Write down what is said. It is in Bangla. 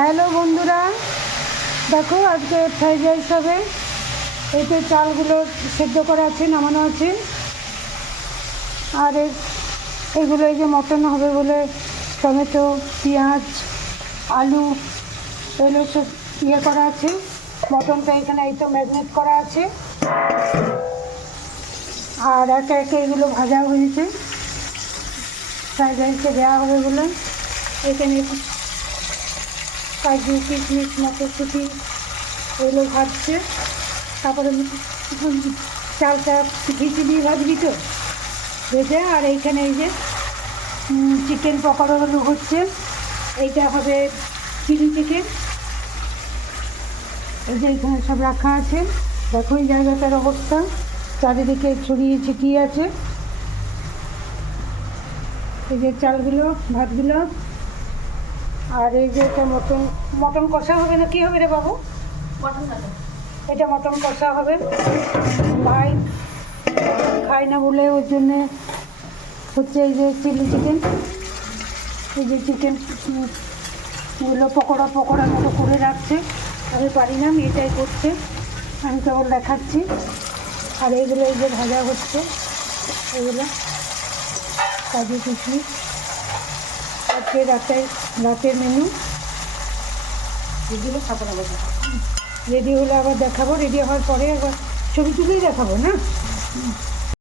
হ্যালো বন্ধুরা, দেখো আজকে ফ্রাইড রাইস হবে। এতে চালগুলো সেদ্ধ করা আছে, নামানো আছে। আর এগুলো এই যে মটন হবে বলে টমেটো, পেঁয়াজ, আলু এগুলো সব করা আছে। মটনটা এখানে এই তো ম্যারিনেট করা আছে। আর একে একে এগুলো ভাজা হয়েছে, ফ্রাইড রাইসে দেওয়া হবে বলে। এখানে কাজু, কিশমিশ, মটরশুঁটি এগুলো ভাজছে। তারপরে চালটা ভিজে দিয়ে ভাজবি তো, ভেজে। আর এইখানে এই যে চিকেন পকোড়াগুলো হচ্ছে। এইটা হবে চিলি চিকেন। এই যে এখানে সব রাখা আছে। দেখো এই জায়গাটার অবস্থা, চারিদিকে ছড়িয়ে ছিটিয়ে আছে। এই যে চালগুলো, ভাতগুলো। আর এই যে এটা মটন কষা হবে না কি হবে রে বাবু? এটা মটন কষা হবে। ভাই খাই না বলে ওর জন্যে হচ্ছে এই যে চিলি চিকেন। এই যে চিকেন গুলো পকোড়া মতো করে রাখছে। আমি পারি না, এটাই করছে, আমি কেবল দেখাচ্ছি। আর এইগুলো এই যে ভাজা হচ্ছে, এগুলো কাজু কিশমিশ। আজকে রাতের মেনু। এগুলো খাবো না, রেডি হলে আবার দেখাবো। রেডি হওয়ার পরে একবার ছবি তুলেই দেখাবো না।